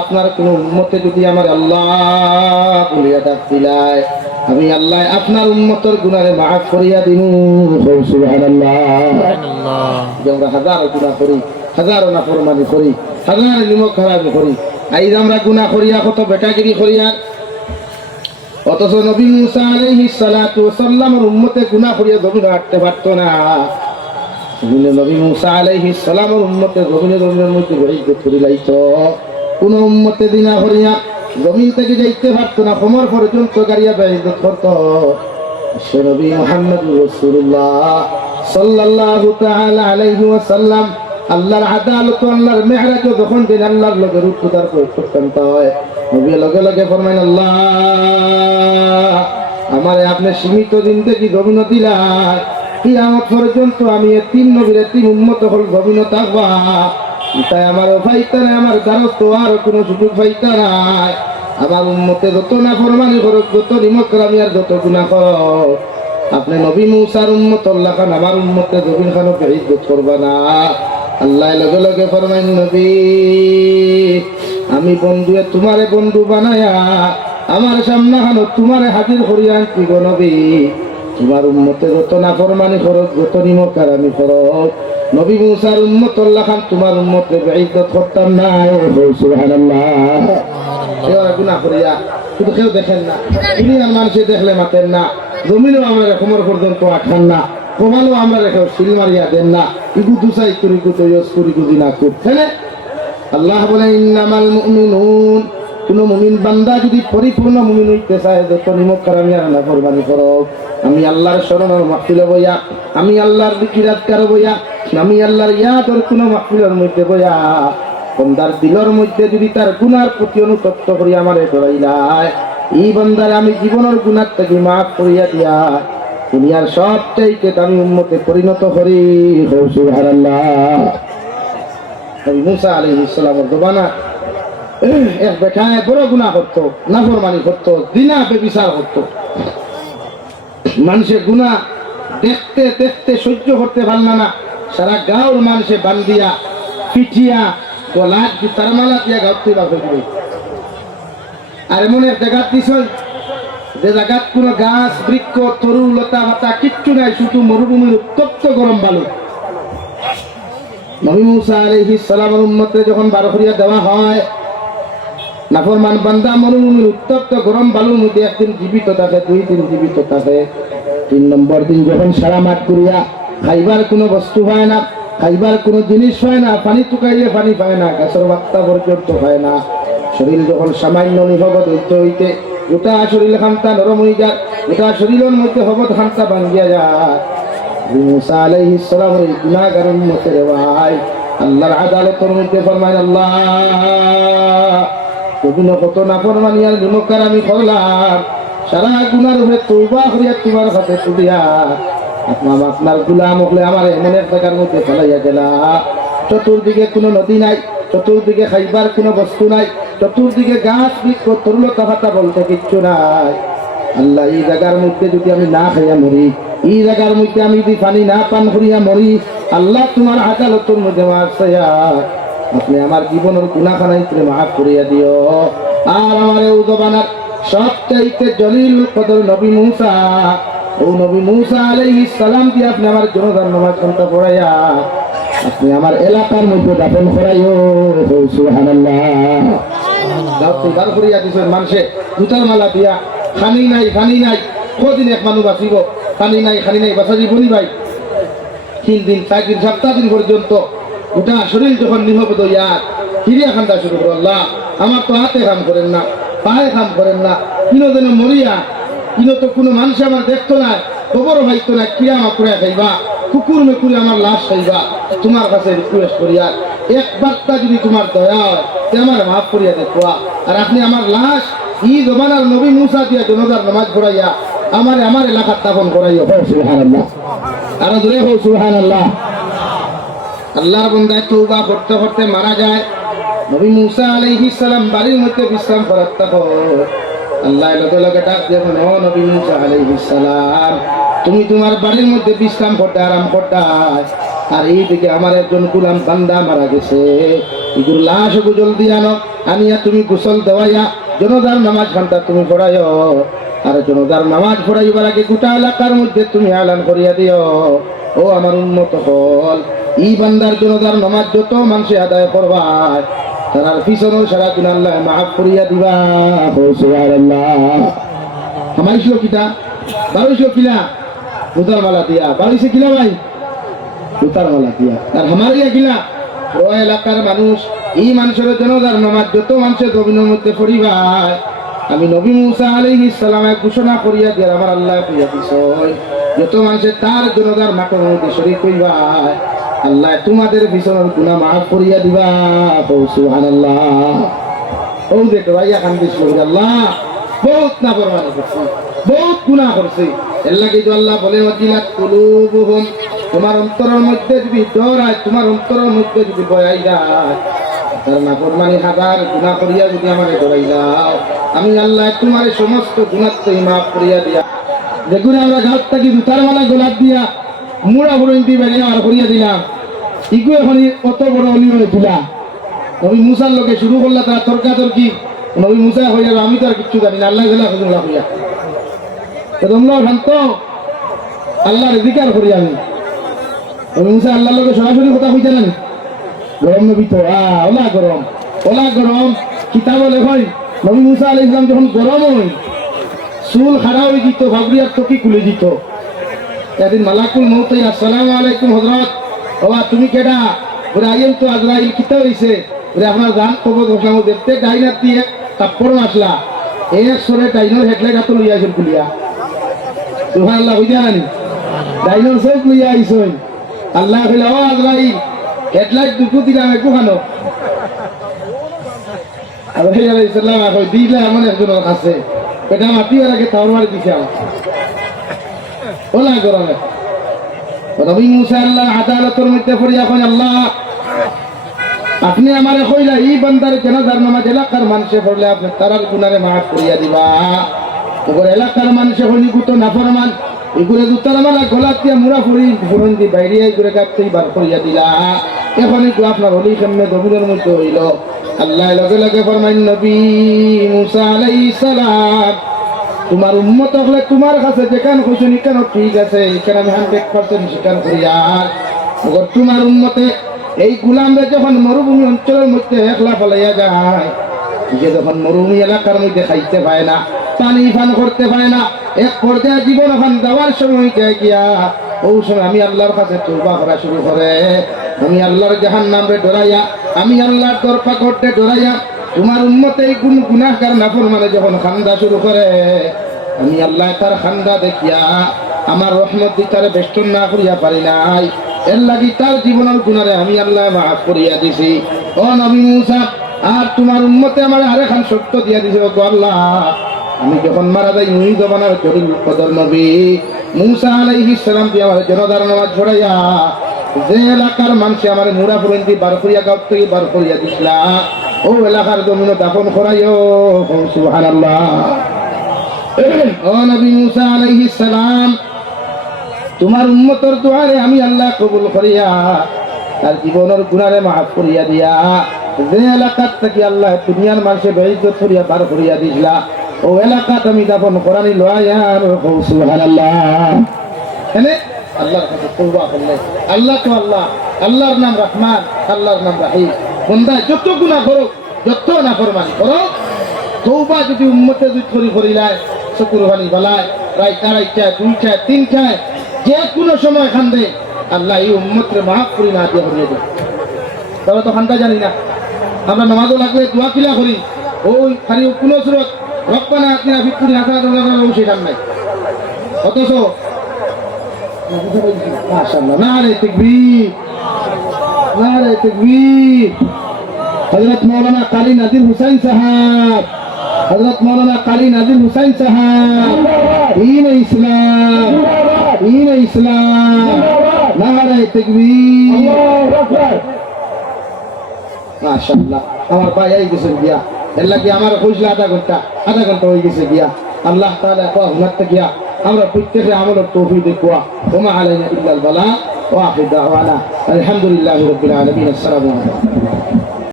আপনার কোন উম্মতে যদি আমার আল্লাহ বলিয়া ডাক দিলায়, আমি আল্লাহ আপনার উম্মতর গুনাহে মাফ করিয়া দিমু। সুবহানাল্লাহ। আমরা হাজারো গুনাহ করি, হাজারো নাফরমানি করি, হাজারো নিমক খারাপি করি। আইজ আমরা গুনাহ করিয়া কত বেটাগিরি করিয়া, অথচ নবী মুসা আলাইহিস সালাতু ওয়াস সালামের উম্মতে গুনাহ করিয়া জমিনে হাঁটতে পারতো না। নবী মুসা আলাইহিস সালামের উম্মতে জমিনের মধ্যে বেইজ্জত করে লাইতো। কোন উম্মতে দিনা করিয়া জমিন থেকে যাইতে পারতো না, কোমর পর্যন্ত গাড়িয়া বেইজ্জত করতো। সে নবী মুহাম্মদুর রাসূলুল্লাহ সাল্লাল্লাহু তাআলা আলাইহি ওয়াসাল্লাম আল্লাহর আদালত, আল্লাহর মেহরাজ যখন দিন আল্লাহর লগে রূপদার করতে হয়, নবী লগে লগে ফরমাইন, আল্লাহ আমারে আপনি সীমিত জিন্দেগি জমিন দিলা, কিয়ামত পর্যন্ত আমি তিন নবীর তিন উম্মত হল জমিন থাকবা। তাই আমার ফাইতা নাই, আমার দ্বারস্থ আর কোনো সুযোগ ফাইতা নাই। আমার উম্মতে যত না ফরমানি করুক, যত নিমকরামি আর যত গুনাহ করুক, আপনি নবী মুসার উম্মত আল্লাহ খান আমার উম্মতে জমিন খানও বেইজ্জত করবা না। আল্লাহ লগে লগে ফরমাইন, নবী আমি বন্ধুয়ে তোমারে বন্ধু বানায়া আমার সামনে খানো তোমারে হাজির করিয়া আনছি গো নবী। তোমার উম্মতে যত না ফরমানি করুক, যত নিমকরামি করুক, নবী মুসার উম্মত আল্লাহ খান তোমার উম্মতে বেইজ্জত করতাম না। সুবহানাল্লাহ। এরা গুনাহ করিয়া শুধু কেউ দেখেন না, দুনিয়ার মানুষে দেখলে মাতেন না, জমিনও আমরা কোমর পর্যন্ত আঠান না, কমানো আমরা রেখেও সিল মারিয়া দেন না। ইগু দুসাই করি কুতো ইয়স করি কুদি না করছেন। আল্লাহ বলে, ইন্নামাল মুমিনুন, কোন মুমিন বান্দা যদি পরিপূর্ণ মুমিন হইতে চায়, যত নিমকরামি আর নাফরমানি করুক, আমি আল্লাহর শরণের মাহফিলে বইয়া, আমি আল্লাহর জিকিরাতকার বইয়া, আমি আল্লাহর ইয়াদর কোন মাহফিলের মধ্যে বইয়া, বান্দার দিলের মধ্যে যদি তার গুনার প্রতি অনুতপ্ত করি আমারে ডরাইলায়, এই বান্দার আমি জীবনের গুনার থেকে মাফ করিয়া দিয়া দুনিয়ার সবচাইতে দামি উম্মতে পরিণত করি। সুবহানাল্লাহ। নবী মুসা আলাইহিস সালামের জমানা এক বেটায় বড় গুনাহ করতো, নাফরমানি করতো, জিনা বেবিচার করতো। মানুষের গুনাহ দেখতে দেখতে সহ্য করতে পারল না, সারা গাঁওর মানুষে বান্ধিয়া পিঠিয়া গলার জুতার মালা দিয়া গাঁতে বাসে দিল। আর এমন এক জায়গা দিছ যে জায়গাত কোনো গাছ বৃক্ষ তরু লতা পাতা কিচ্ছু নাই, শুধু মরুভূমির উত্তপ্ত গরম বালু। নবী মুসা আলাইহিস সালামের উম্মতে যখন বার করিয়া দেওয়া হয়, নাফরমান বান্দা মরুভূমির উত্তপ্ত গরম বালুর মধ্যে একদিন জীবিত থাকে, 2 দিন জীবিত থাকে, 3 নম্বর দিন যখন সারা মাঠ করিয়া খাইবার কোনো বস্তু পায় না, খাইবার কোনো জিনিস পায় না, পানি টুকাইলে পানি পায় না, গাছের বাত্তা পর্যন্ত পায় না, শরীর যখন সামান্য নিভবত হইতে হইতে গোটা শরীর খান্তা নরম হয়ে যায়, গোটা শরীরের মধ্যে হবত খান্তা ভাঙ্গিয়া যায়, মুসা আলাইহিস সালামের গুনাহগার উম্মতের ভাই আল্লাহর আদালতের মধ্যে ফরমায়, আল্লাহ বিভিন্ন কত নাফরমানি আর নিমকরামি করলাম, সারা গুনার উপরে তওবা করিয়া তোমার কাছে তুলিয়া আপনার গুলাম হলে আমার এমন এক জায়গার মধ্যে ফেলাইয়া গেলা, চতুর্দিকে কোনো নদী নাই, চতুর্দিকে খাইবার কোনো বস্তু নাই, চতুর্দিকে গাছ বৃক্ষ তরুলতা পাতা বলতে কিচ্ছু নাই। আল্লাহ এই জায়গার মধ্যে যদি আমি না খাইয়া মরি, এই জায়গার মধ্যে আমি যদি পানি না পান করিয়া মরি, আল্লাহ তোমার আদালতের মধ্যে মাফ চাইয়া আপনি আমার জীবনের গুনাহখানাই তুমি মাফ করিয়া দিও। আর আমার এই জবানার সবচাইতে জলিল কদর নবী মুসা, ও নবী মুসা আলাইহিস সালাম দিয়ে আপনি আমার জনগণ নামাজ ঘন্টা পড়াইয়া আপনি আমার এলাকার মধ্যে দাফন করাইও। সুবহানাল্লাহ। দাওয়াত বার করিয়া দিছেন মানুষে জুতার মালা দিয়া, খানি নাই খানি নাই, কদিন এক মানুষ বাঁচিব, খানি নাই খানি নাই বাঁচা জীবনী ভাই 3 দিন 4 দিন 7 দিন পর্যন্ত গোটা শরীর যখন নিহত হইয়া হিরিয়া খান্দা শুরু করো, আল্লাহ আমার তো হাতে কাম করেন না, পায়ে কাম করেন না, কিনো যেন মরিয়া, কিনো তো কোনো মানুষ আমার দেখতো না, খবরও পাইতো না, কিরা আমার করে খাইবা, কুকুর মেকুরে আমার লাশ খাইবা, তোমার কাছে রিকোয়েস্ট করিয়া একবারটা যদি তোমার দয়া হয় আমার মাফ করিয়া দেখবা। আর আপনি আমার লাশ এই জমানার নবী মুসা দিয়া জনতার নামাজ পড়াইয়া আমার এলাকার দাফন করাইও। সুবহানাল্লাহ। আর জোরে হোক সুবহানাল্লাহ। আল্লাহর বান্দা তওবা করতে করতে মারা যায়, নবী মুসা আলাইহিস সালাম বাড়ির মধ্যে বিশ্রাম করার তখন আল্লাহ লগে লগে ডাক দিয়ে বলেন, ও নবী মুসা আলাইহিস সালাম, তুমি তোমার বাড়ির মধ্যে বিশ্রাম করতে আরাম করতে, আর এই দিকে আমার একজন গুলাম বান্দা মারা গেছে, এগুলো লাশ গুজল দিয়ানো আনিয়া তুমি গোসল দেওয়াইয়া জনদার নামাজ ঘন্টা তুমি পড়াইও, আর জনদার নামাজ পড়াইবার আগে গোটা এলাকার মধ্যে তুমি আলান করিয়া দিও, ও আমার উন্নত হল ই বান্দার জনদার নামাজ যত মানুষে আদায় করবার তার পিছনেও সারা দিন আল্লাহ মাফ করিয়া দিবা। সুবহানাল্লাহ। আমার ছিল কিটা 1200 কিলা জুতার মালা দিয়া, 1200 কিলা ভাই জুতার মালা দিয়া, আর হামারিয়া কিলা ও এলাকার মানুষ এই মানুষের জনদার নামাজ যত মানুষের জমিনের মধ্যে পড়িবাই আমি নবী মুসা আলাইহিস সালামে ঘোষণা করিয়া দিয়া আমার আল্লাহ করিয়া দিছই যত মানুষের তার জনদার মাঠের মধ্যে শরীক হইবাই আল্লাহ তোমাদের পিছনের গুনাহ মাফ করিয়া দিবা। সুবহানাল্লাহ। ও দেখো ভাইয়া কান্দিস আল্লাহ বহুত নাফরমানি করছে, বহুত গুনাহ করছে, এর লাগি তো আল্লাহ বলে ওয়াজিলাত কুলুবুহুম, তোমার অন্তরের মধ্যে যদি ডর হয়, তোমার অন্তরের মধ্যে যদি ভয় যায়, তার নাফরমানি হাজার গুনাহ করিয়া যদি আমারে ডরাই দাও আমি আল্লাহ তোমার সমস্ত গুনাহ থেকে মাফ করিয়া দিয়া। দেখুন আমরা গাছ থাকি জুতার মালা গোলাপ দিয়া মুড়া বুড়ি বেরিয়ে আমার করিয়া দিলাম, ইগু এখন কত বড় অলি হয়ে দিলা। নবী মুসার লোকে শুরু করলা তারা তর্কাতর্কি, নবী মুসা হয়ে যাবে আমি তো আর কিচ্ছু জানি না, আল্লাহ গেলা হজুল্লাহ হইয়া তোমরাও শান্ত আল্লাহর জিকার করি আমি। নবী মুসা আল্লাহর লোকে সরাসরি কথা হইতে না গরম নবী তো ওলা গরম, ওলা গরম কিতাব লেখই নবী মুসা আলাইহিস সালাম যখন গরম হই চুল খাড়া হয়ে দিত, ভাবরিয়ার টকি খুলে দিত। একদিন মালাকুল মউত আসসালামু আলাইকুম হযরত, ওয়া তুমি কেডা? বলে আইম তো আজরাইল, কিতা হইছে? বলে আপনার গান কবজ ঘোষণা দেখতে ডাইনার দিয়ে তাপ্পর মাসলা এক সরে ডাইনোর হেডলাইট হাতে লইয়া আইছেন খুলিয়া। সুবহানাল্লাহ। বুঝা জানি ডাইনোর সব লইয়া আইছেন, আল্লাহ কইলা ও আজরাইল হেডলাইট দুটো দিলাম একটু খানো। আজরাইল আলাইহিস সালাম কই দিলে এমন একজনের কাছে এটা মাটির আগে তাওয়ার দিছে ওলা গরমে। নবী মুসা আল্লাহ আদালতের মধ্যে পড়িয়া কই আল্লাহ আপনি আমারে কইলা এই বান্দার জানাজার নামাজ এলাকার মানুষে পড়লে আপনি তারার গুনারে মাফ করিয়া দিবা, ওগর এলাকার মানুষে হলি গুতো নাফরমান এগুলো দুতার মালা গোলাপ দিয়া মুড়া ফুরি ফুরন দি বাইরে এগুলো কাটতেই বার করিয়া দিলা, এখন একটু আপনার হলি সামনে গভীরের মধ্যে হইল। আল্লাহ লগে লগে ফরমাইন নবী মুসা আলাইহিস সালাম তোমার উম্মত হলে তোমার কাছে যেখান কইছেন এখানে ঠিক আছে, এখানে আমি 100% স্বীকার করি। আর তোমার উম্মতে এই গুলামরা যখন মরুভূমি অঞ্চলের মধ্যে একলা ফলাইয়া যায়, যে যখন মরুভূমি এলাকার মধ্যে খাইতে পায় না, পানি পান করতে পায় না, এক পর্যায়ে জীবন এখন দেওয়ার সময় গিয়া ওই সময় আমি আল্লাহর কাছে তওবা করা শুরু করে, আমি আল্লাহর জাহান্নামে ডরাইয়া, আমি আল্লাহর দরপা করতে ডরাইয়া তোমার উম্মতে এই গুনাহগার নাফরমানে যখন খান্দা শুরু করে, আমি আল্লাহ তার খান্দা দেখিয়া আমার রহমত দি তারে বেষ্টন না করিয়া পারি নাই, এর লাগি তার জীবনের গুনারে আমি আল্লাহ মাফ করিয়া দিছি। ও নবী মুসা আর তোমার উম্মতে আমার আরেকখান সত্য দিয়া দিছে, ও আল্লাহ আমি যখন মারা যাই মুই জমানার জলিল কদর নবী মুসা আলাইহিস সালাম দিয়ে আমার জনদার নামাজ ছড়াইয়া যে এলাকার মানুষে আমার মুড়া ফুরন্দি বার করিয়া গাঁত থেকে বার করিয়া দিছিলা ও এলাকার জমিন দাফন করাইও। সুবহানাল্লাহ। ও নবী মুসা আলাইহিস সালাম তোমার উম্মতর দুয়ারে আমি আল্লাহ কবুল করিয়া তার জীবনের গুনারে মাফ করিয়া দিয়া যে এলাকার থেকে আল্লাহ দুনিয়ার মানুষে বেইজ্জত করিয়া বার করিয়া দিছিলা ও এলাকাত আমি দাফন করানি লয়ার। সুবহানাল্লাহ। এনে আল্লাহর কাছে তওবা করলে আল্লাহ তো আল্লাহ, আল্লাহর নাম রহমান, আল্লাহর নাম রহিম। বন্দা যত গুনাহ করো, যত নাফরমানি করো, তওবা যদি উম্মতে দুই করিলায় শুকর বানি বালায় রায় তারাই চায়, দুই চায়, তিন চায়, যে কোনো সময় খান্দে আল্লাহ এই উম্মতরে মাফ করি না দিয়ে হরিয়ে দেয়। তবে তো খান্দা জানি না, আমরা নামাজও লাগলে দোয়া কিলা করি ওই খালি কোনো সুরত রব্বানা আতিনা ফিদ দুনিয়া হাসানাতাও সেখান নাই, অথচ মাশাআল্লাহ নারে তাকবীর, নারে তাকবীর। হযরত মাওলানা কালী নাজির হুসাইন সাহেব, হযরত মাওলানা কালী নাজির হুসাইন সাহেব দীন ইসলাম, দীন ইসলাম, নারে তাকবীর। মাশাআল্লাহ আমার ভাই এই গেছেন গিয়া, এর লাগি আমার কইছিল আধা ঘন্টা হয়ে গেছে গিয়া। আল্লাহ তাআলা হুনার গিয়া আমরা প্রত্যেকে আমলের তৌফিক দেখুয়া ওমা আলাইনা ইল্লাল বালা। ওয়া আখির দাওয়ানা আলহামদুলিল্লাহি রাব্বিল আলামিন। আসসালামু আলাইকুম।